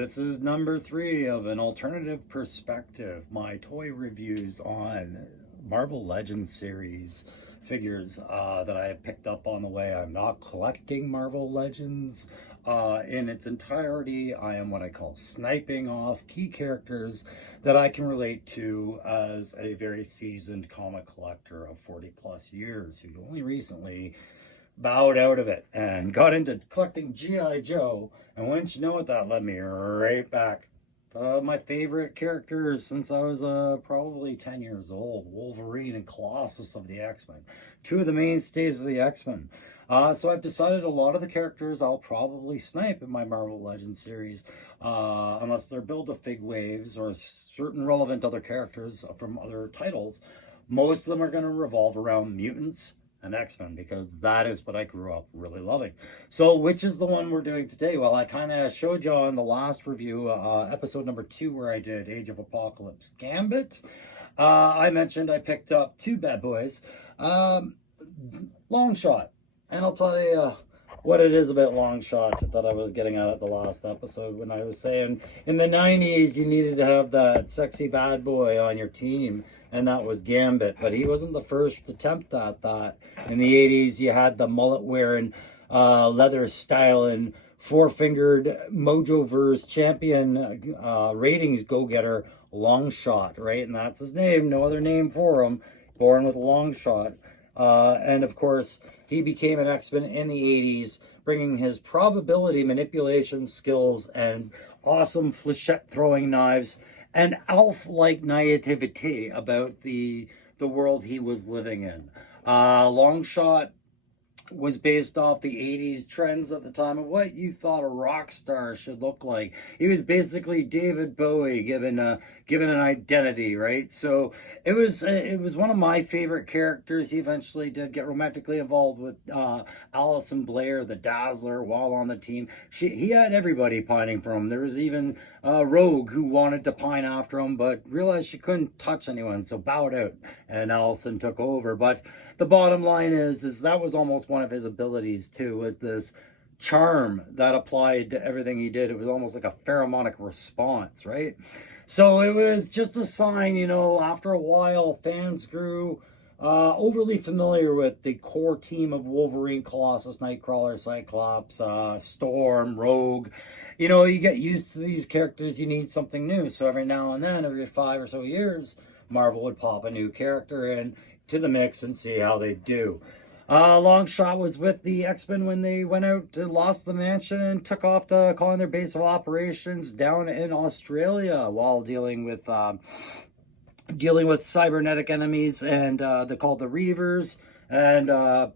This is number 3 of an alternative perspective, my toy reviews on Marvel Legends series figures that I have picked up on the way. I'm not collecting Marvel Legends in its entirety. I am what I call sniping off key characters that I can relate to as a very seasoned comic collector of 40 plus years who only recently bowed out of it and got into collecting G.I. Joe. And wouldn't you know it, that led me right back to my favorite characters since I was probably 10 years old. Wolverine and Colossus of the X-Men. Two of the mainstays of the X-Men. So I've decided a lot of the characters I'll probably snipe in my Marvel Legends series, unless they're Build-A-Fig waves or certain relevant other characters from other titles. Most of them are going to revolve around mutants and X-Men, because that is what I grew up really loving. So which is the one we're doing today? Well, I kind of showed you on the last review, episode number 2, where I did Age of Apocalypse Gambit. I mentioned I picked up 2 bad boys. Longshot. And I'll tell you what it is about Longshot that I was getting at the last episode when I was saying in the 90s you needed to have that sexy bad boy on your team, and that was Gambit. But he wasn't the first attempt at that. In the 80s, you had the mullet-wearing, leather-styling, four-fingered Mojoverse champion ratings go-getter, Longshot, right? And that's his name, no other name for him, born with Longshot. And, of course, he became an X-Men in the 80s, bringing his probability manipulation skills and awesome flechette-throwing knives and elf-like naivety about the world he was living in. Longshot was based off the 80s trends at the time of what you thought a rock star should look like. He was basically David Bowie given an identity, right? So it was one of my favorite characters. He eventually did get romantically involved with Alison Blair, the Dazzler, while on the team. He had everybody pining for him. There was even Rogue, who wanted to pine after him, but realized she couldn't touch anyone, so bowed out, and Allison took over. But the bottom line is that was almost one of his abilities too, was this charm that applied to everything he did. It was almost like a pheromonic response, right? So it was just a sign, after a while, fans grew overly familiar with the core team of Wolverine, Colossus, Nightcrawler, Cyclops, Storm, Rogue. You get used to these characters, you need something new. So every now and then, every 5 or so years, Marvel would pop a new character in to the mix and see how they do. Longshot was with the X-Men when they went out to lost the mansion and took off to calling their base of operations down in Australia while dealing with cybernetic enemies, and they're called the Reavers, and I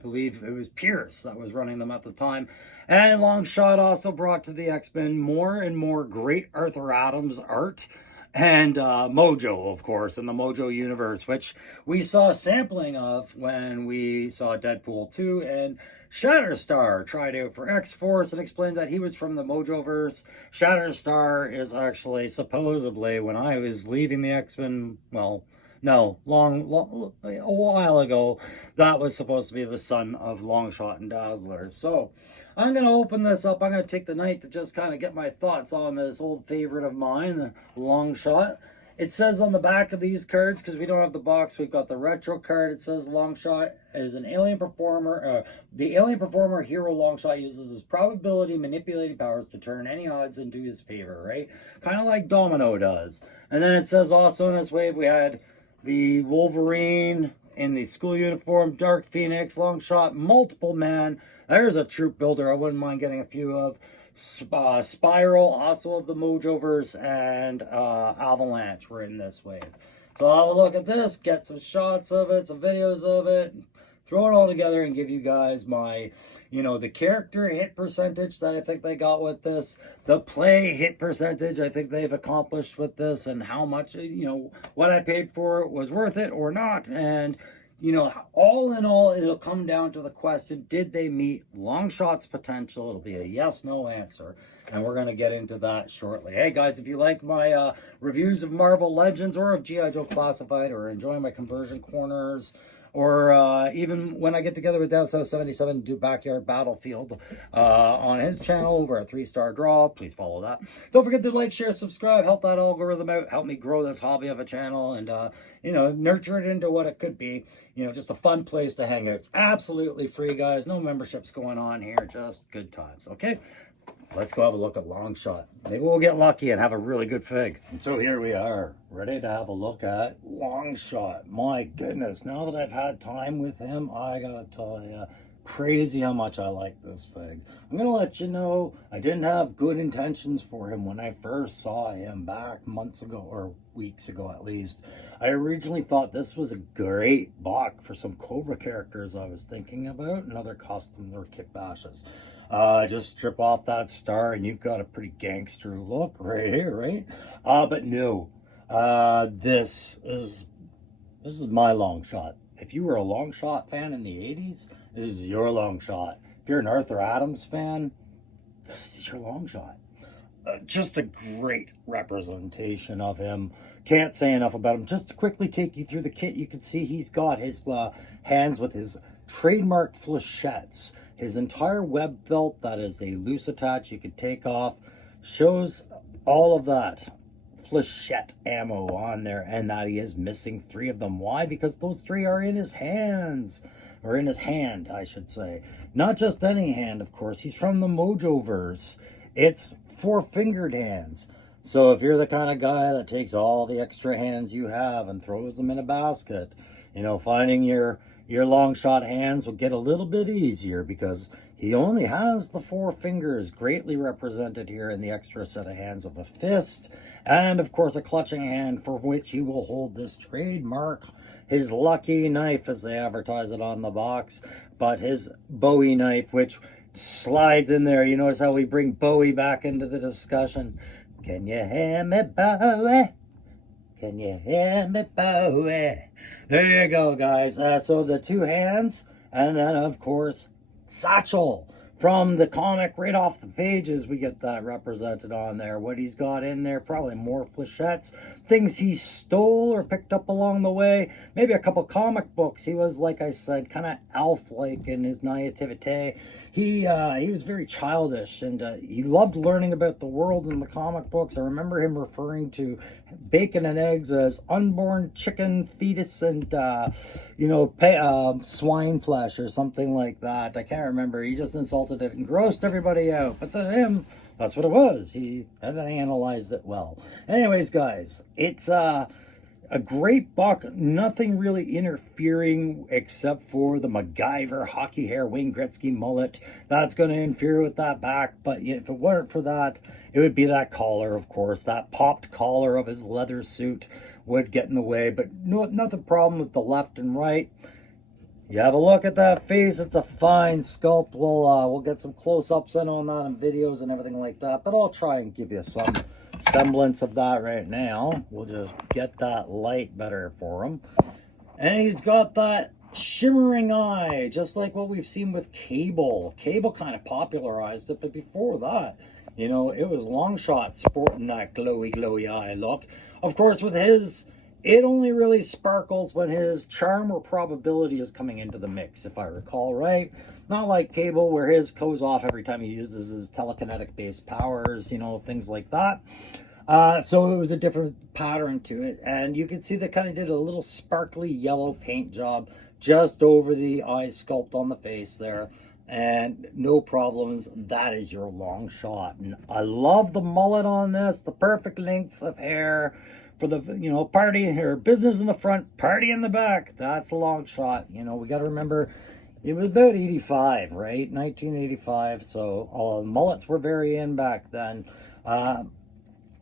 believe it was Pierce that was running them at the time. And Longshot also brought to the X-Men more and more great Arthur Adams art, and Mojo, of course, in the Mojo universe, which we saw a sampling of when we saw Deadpool 2, and Shatterstar tried out for X-Force and explained that he was from the Mojoverse. Shatterstar is actually, supposedly, when I was leaving the X-Men, well, no, a while ago, that was supposed to be the son of Longshot and Dazzler. So I'm going to open this up. I'm going to take the night to just kind of get my thoughts on this old favorite of mine, the Longshot. It says on the back of these cards, because we don't have the box, we've got the retro card. It says Longshot is an alien performer. The alien performer hero Longshot uses his probability manipulating powers to turn any odds into his favor, right? Kind of like Domino does. And then it says also in this wave we had the Wolverine in the school uniform, Dark Phoenix, Longshot, Multiple Man. There's a troop builder I wouldn't mind getting a few of. Spiral, also of the Mojoverse, and Avalanche were in this wave. So I'll have a look at this, get some shots of it, some videos of it, throw it all together and give you guys my, the character hit percentage that I think they got with this, the play hit percentage I think they've accomplished with this, and how much, what I paid for it was worth it or not. And, all in all, it'll come down to the question, did they meet Longshot's potential? It'll be a yes-no answer, and we're going to get into that shortly. Hey, guys, if you like my reviews of Marvel Legends or of G.I. Joe Classified, or enjoying my conversion corners, or even when I get together with Down South 77 and do Backyard Battlefield on his channel over at 3-Star Draw. Please follow that. Don't forget to like, share, subscribe, help that algorithm out, help me grow this hobby of a channel, and nurture it into what it could be. Just a fun place to hang out. It's absolutely free, guys. No memberships going on here, just good times. Okay, let's go have a look at Longshot. Maybe we'll get lucky and have a really good fig. And so here we are, ready to have a look at Longshot. My goodness, now that I've had time with him, I gotta tell you, crazy how much I like this fig. I'm gonna let you know, I didn't have good intentions for him when I first saw him back months ago, or weeks ago at least. I originally thought this was a great buck for some Cobra characters I was thinking about, and other custom or kit bashes. Just strip off that star and you've got a pretty gangster look right here, right? But no, this is my Longshot. If you were a Longshot fan in the 80s, this is your Longshot. If you're an Arthur Adams fan, this is your Longshot. Just a great representation of him. Can't say enough about him. Just to quickly take you through the kit, you can see he's got his hands with his trademark flechettes. His entire web belt, that is a loose attach you could take off, shows all of that flechette ammo on there, and that he is missing 3 of them. Why? Because those 3 are in his hands, or in his hand, I should say. Not just any hand, of course. He's from the Mojoverse. It's 4-fingered hands. So if you're the kind of guy that takes all the extra hands you have and throws them in a basket, finding your Longshot hands will get a little bit easier, because he only has the 4 fingers, greatly represented here in the extra set of hands of a fist, and of course a clutching hand for which he will hold this trademark, his lucky knife as they advertise it on the box, but his Bowie knife, which slides in there. You notice how we bring Bowie back into the discussion. Can you hear me, Bowie? Can you hear me, Bowie? There you go, guys. So the 2 hands, and then of course satchel. From the comic, right off the pages, we get that represented on there. What he's got in there, probably more flechettes, things he stole or picked up along the way, maybe a couple comic books. He was, like I said, kind of elf-like in his naivete. He was very childish, and he loved learning about the world in the comic books. I remember him referring to bacon and eggs as unborn chicken fetus and swine flesh or something like that. I can't remember. He just insulted it and grossed everybody out. But to him, that's what it was. He had analyzed it well. Anyways, guys, it's a great buck, nothing really interfering except for the MacGyver hockey hair, Wayne Gretzky mullet. That's going to interfere with that back, but if it weren't for that, it would be that collar, of course. That popped collar of his leather suit would get in the way, but nothing problem with the left and right. You have a look at that face, it's a fine sculpt. We'll get some close-ups in on that in videos and everything like that, but I'll try and give you some semblance of that right now. We'll just get that light better for him. And he's got that shimmering eye, just like what we've seen with Cable. Cable kind of popularized it, but before that, it was Longshot sporting that glowy eye look. Of course, with his, it only really sparkles when his charm or probability is coming into the mix, if I recall right. Not like Cable, where his goes off every time he uses his telekinetic-based powers, things like that. So it was a different pattern to it. And you can see they kind of did a little sparkly yellow paint job just over the eye sculpt on the face there. And no problems. That is your Longshot. And I love the mullet on this, the perfect length of hair for the, party here, business in the front, party in the back. That's the Longshot. We got to remember, it was about 85, right? 1985. So mullets were very in back then.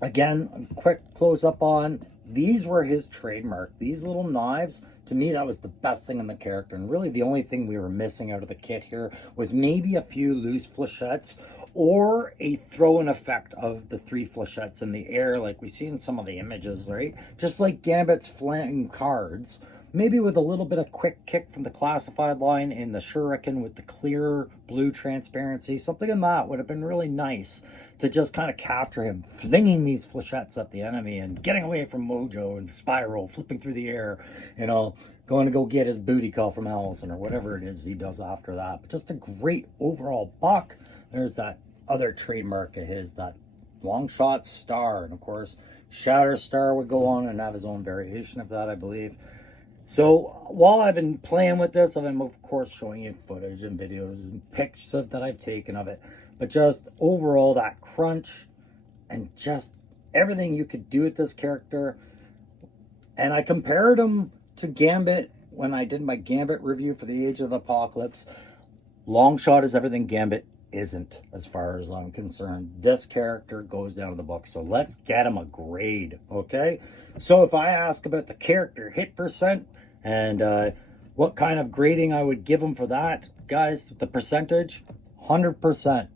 Again, a quick close up on, these were his trademark. These little knives, to me, that was the best thing in the character. And really the only thing we were missing out of the kit here was maybe a few loose flechettes or a throw-in effect of the 3 flechettes in the air like we see in some of the images, right? Just like Gambit's flying cards. Maybe with a little bit of quick kick from the classified line in the Shuriken with the clear blue transparency. Something in that would have been really nice to just kind of capture him flinging these flechettes at the enemy and getting away from Mojo and Spiral, flipping through the air, going to go get his booty call from Allison or whatever it is he does after that. But just a great overall buck. There's that other trademark of his, that Longshot star. And of course, Shatter Star would go on and have his own variation of that, I believe. So while I've been playing with this, I've been, of course, showing you footage and videos and pics that I've taken of it. But just overall, that crunch and just everything you could do with this character. And I compared him to Gambit when I did my Gambit review for the Age of the Apocalypse. Longshot is everything Gambit isn't, as far as I'm concerned. This character goes down to the book. So let's get him a grade, okay? So if I ask about the character hit percent and what kind of grading I would give him for that, guys, the percentage, 100%.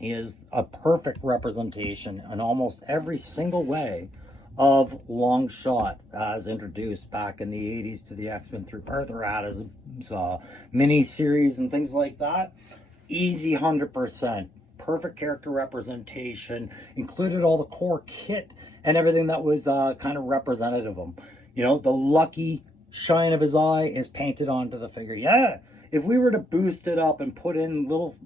He is a perfect representation in almost every single way of Longshot as introduced back in the 80s to the X-Men through Arthur Adams' mini-series and things like that. Easy 100%. Perfect character representation. Included all the core kit and everything that was kind of representative of him. You know, the lucky shine of his eye is painted onto the figure. Yeah, if we were to boost it up and put in little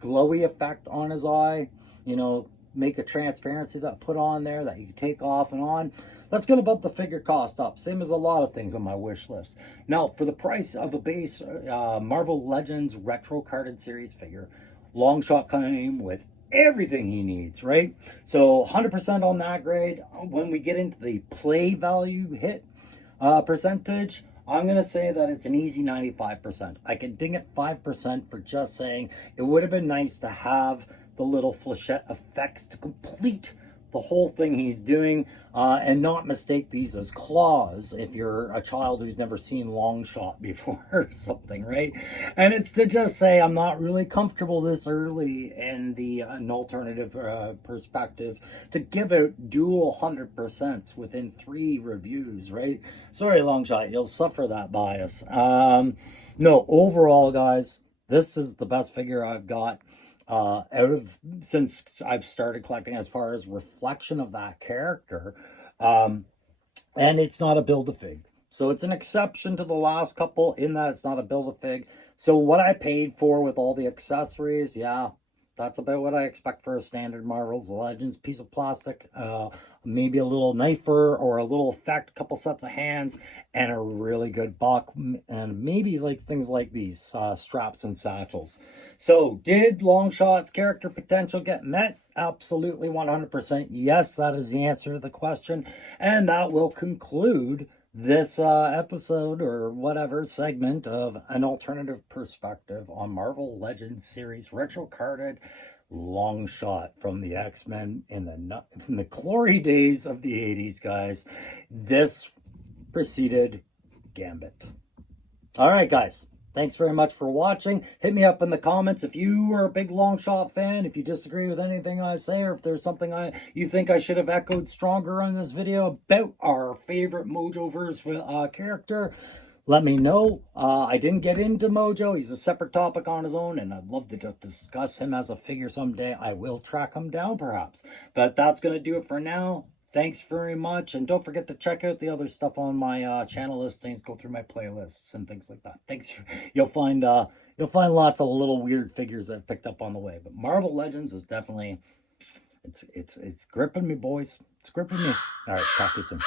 glowy effect on his eye, you know, make a transparency that put on there that you can take off and on, that's going to bump the figure cost up. Same as a lot of things on my wish list. Now, for the price of a base Marvel Legends retro carded series figure, Longshot came with everything he needs, right? So 100% on that grade. When we get into the play value hit percentage, I'm going to say that it's an easy 95%. I could ding it 5% for just saying it would have been nice to have the little flechette effects to complete the whole thing he's doing, and not mistake these as claws if you're a child who's never seen Longshot before or something, right? And it's to just say I'm not really comfortable this early in the an alternative perspective to give out dual 100% within 3 reviews, right? Sorry, Longshot, you'll suffer that bias. No, overall, guys, this is the best figure I've got since I've started collecting, as far as reflection of that character. And it's not a Build-A-Fig. So it's an exception to the last couple in that it's not a Build-A-Fig. So what I paid for with all the accessories, yeah, that's about what I expect for a standard Marvel's Legends piece of plastic. Maybe a little knifer or a little effect, a couple sets of hands, and a really good buck, and maybe like things like these straps and satchels. So did Longshot's character potential get met? Absolutely 100%. Yes, that is the answer to the question. And that will conclude this episode or whatever segment of an alternative perspective on Marvel Legends series retro carded Longshot from the X-Men in the glory days of the 80s, guys. This preceded Gambit. All right, guys. Thanks very much for watching. Hit me up in the comments if you are a big Longshot fan, if you disagree with anything I say, or if there's something you think I should have echoed stronger on this video about our favorite Mojoverse character. Let me know. I didn't get into Mojo. He's a separate topic on his own, and I'd love to just discuss him as a figure someday. I will track him down, perhaps. But that's going to do it for now. Thanks very much, and don't forget to check out the other stuff on my channel listings. Go through my playlists and things like that. Thanks. You'll find lots of little weird figures I've picked up on the way. But Marvel Legends is definitely it's gripping me, boys. It's gripping me. All right, talk to you soon.